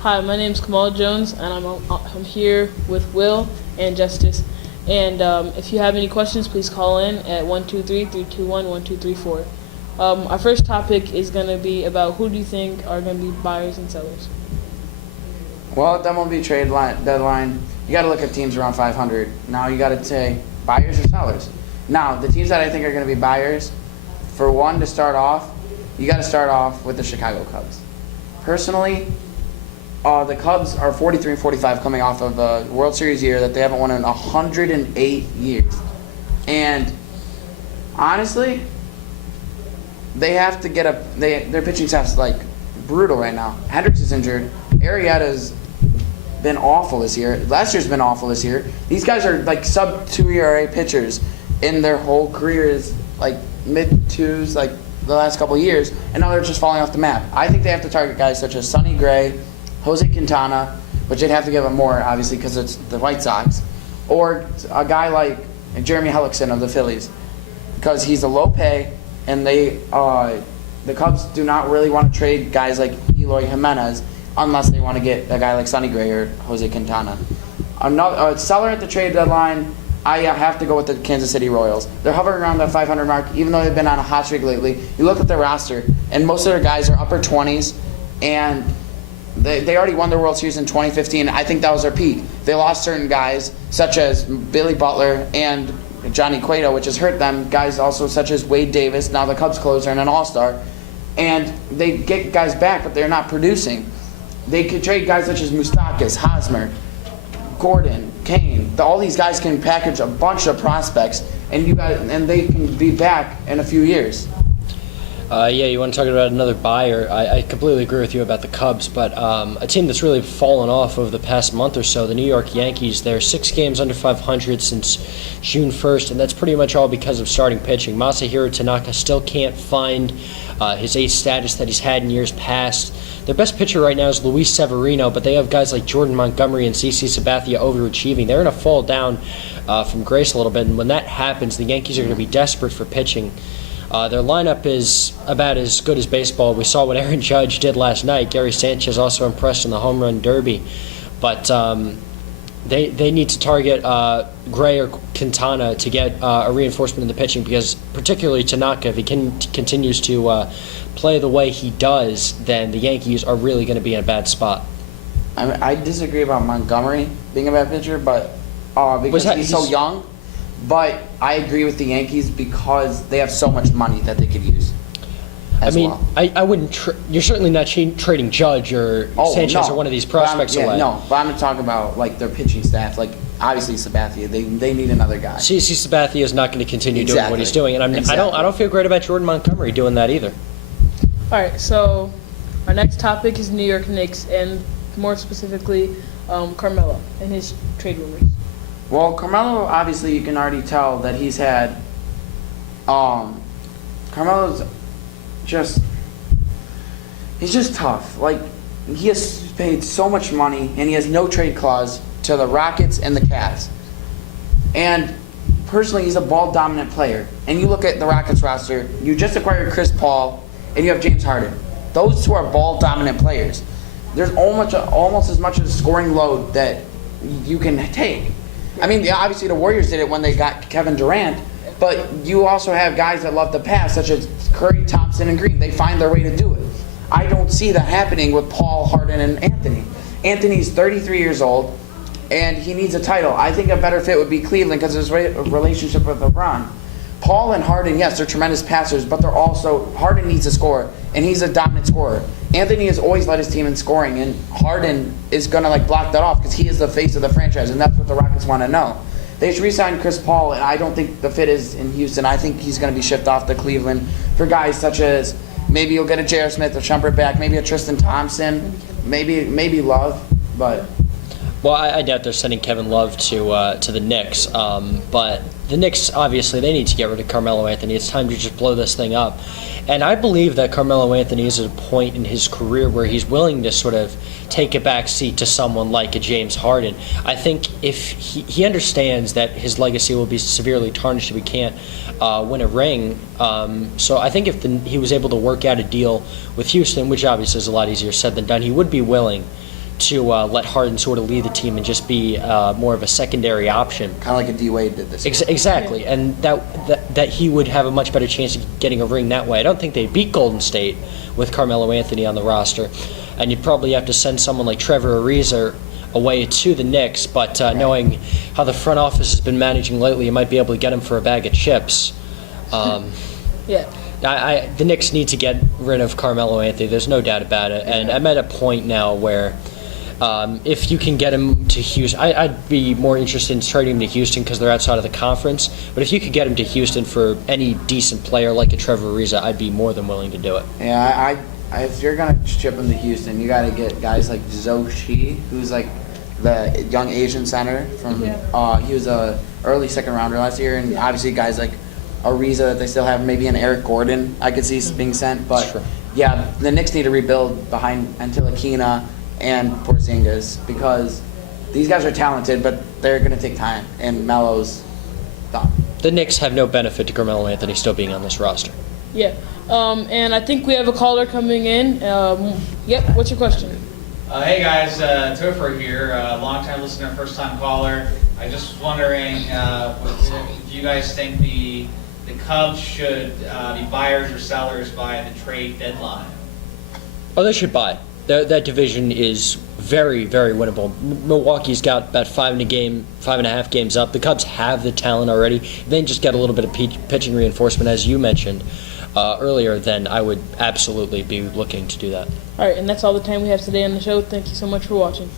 Hi, my name is Kamal Jones, and I'm here with Will and Justice. And if you have any questions, please call in at 123-321-1234. Our first topic is going to be about who do you think are going to be buyers and sellers? Well, at the MLB deadline, you got to look at teams around 500. Now you got to say buyers or sellers. Now, the teams that I think are going to be buyers, for one, to start off, you got to start off with the Chicago Cubs. Personally, the Cubs are 43-45 coming off of a World Series year that they haven't won in 108 years. And honestly, they have to get their pitching staff's like brutal right now. Hendricks is injured. Arrieta's been awful this year. Last year's been awful this year. These guys are like sub 2 ERA pitchers in their whole careers, like mid twos, like the last couple of years, and now they're just falling off the map. I think they have to target guys such as Sonny Gray, Jose Quintana, which they'd have to give him more, obviously, because it's the White Sox, or a guy like Jeremy Hellickson of the Phillies, because he's a low pay, and the Cubs do not really want to trade guys like Eloy Jimenez unless they want to get a guy like Sonny Gray or Jose Quintana. Another seller at the trade deadline, I have to go with the Kansas City Royals. They're hovering around that 500 mark, even though they've been on a hot streak lately. You look at their roster, and most of their guys are upper 20s, and they already won their World Series in 2015. I think that was their peak. They lost certain guys, such as Billy Butler and Johnny Cueto, which has hurt them. Guys also such as Wade Davis, now the Cubs closer and an all-star. And they get guys back, but they're not producing. They could trade guys such as Moustakas, Hosmer, Gordon, Kane. All these guys can package a bunch of prospects, and they can be back in a few years. You want to talk about another buyer. I completely agree with you about the Cubs, but a team that's really fallen off over the past month or so, the New York Yankees. They're 6 games under 500 since June 1st, and that's pretty much all because of starting pitching. Masahiro Tanaka still can't find his ace status that he's had in years past. Their best pitcher right now is Luis Severino, but they have guys like Jordan Montgomery and CC Sabathia overachieving. They're going to fall down from grace a little bit, and when that happens, the Yankees are going to be desperate for pitching. Their lineup is about as good as baseball. We saw what Aaron Judge did last night. Gary Sanchez also impressed in the home run derby. But they need to target Gray or Quintana to get a reinforcement in the pitching, because particularly Tanaka, if he continues to play the way he does, then the Yankees are really going to be in a bad spot. I disagree about Montgomery being a bad pitcher, but because he's so young. But I agree with the Yankees because they have so much money that they could use. I wouldn't. You're certainly not trading Judge or Sanchez or one of these prospects away. No, but I'm talking about like their pitching staff. Like obviously Sabathia, they need another guy. CC Sabathia is not going to continue doing what he's doing, and I don't feel great about Jordan Montgomery doing that either. All right, so our next topic is New York Knicks, and more specifically, Carmelo and his trade rumors. Well, Carmelo, obviously, you can already tell that he's had. Carmelo's he's just tough. Like, he has paid so much money, and he has no trade clause to the Rockets and the Cavs. And personally, he's a ball-dominant player. And you look at the Rockets roster, you just acquired Chris Paul, and you have James Harden. Those two are ball-dominant players. There's almost as much as a scoring load that you can take. I mean, obviously the Warriors did it when they got Kevin Durant, but you also have guys that love to pass, such as Curry, Thompson, and Green. They find their way to do it. I don't see that happening with Paul, Harden, and Anthony. Anthony's 33 years old, and he needs a title. I think a better fit would be Cleveland because of his relationship with LeBron. Paul and Harden, yes, they're tremendous passers, but they're also, Harden needs a score, and he's a dominant scorer. Anthony has always led his team in scoring, and Harden is going to block that off because he is the face of the franchise, and that's what the Rockets want to know. They should re-sign Chris Paul, and I don't think the fit is in Houston. I think he's going to be shipped off to Cleveland for guys such as maybe you'll get a J.R. Smith, a Shumpert back, maybe a Tristan Thompson, maybe Love, but... Well, I doubt they're sending Kevin Love to the Knicks, but the Knicks, obviously, they need to get rid of Carmelo Anthony. It's time to just blow this thing up. And I believe that Carmelo Anthony is at a point in his career where he's willing to sort of take a back seat to someone like a James Harden. I think if he understands that his legacy will be severely tarnished if he can't win a ring. So I think if he was able to work out a deal with Houston, which obviously is a lot easier said than done, he would be willing to let Harden sort of lead the team and just be more of a secondary option. Kind of like a D Wade did this year. Exactly, and that he would have a much better chance of getting a ring that way. I don't think they beat Golden State with Carmelo Anthony on the roster, and you'd probably have to send someone like Trevor Ariza away to the Knicks, but knowing how the front office has been managing lately, you might be able to get him for a bag of chips. Yeah. The Knicks need to get rid of Carmelo Anthony. There's no doubt about it, and I'm at a point now where if you can get him to Houston, I'd be more interested in trading him to Houston because they're outside of the conference. But if you could get him to Houston for any decent player like a Trevor Ariza, I'd be more than willing to do it. Yeah, if you're gonna ship him to Houston, you got to get guys like Zhou Shi, who's like the young Asian center from. He was a early second rounder last year, and obviously guys like Ariza that they still have, maybe an Eric Gordon I could see being sent. But Sure. yeah, the Knicks need to rebuild behind Antilakina and Porzingis because these guys are talented, but they're gonna take time. And Melo's done. The Knicks have no benefit to Carmelo Anthony still being on this roster. Yeah. And I think we have a caller coming in. Yep. What's your question? Hey guys, Topher here, long-time listener, first-time caller. I just was wondering if you guys think the Cubs should be buyers or sellers by the trade deadline. Oh, they should buy. That division is very, very winnable. Milwaukee's got about 5.5 games up. The Cubs have the talent already. If they just get a little bit of pitching reinforcement, as you mentioned earlier, then I would absolutely be looking to do that. All right, and that's all the time we have today on the show. Thank you so much for watching.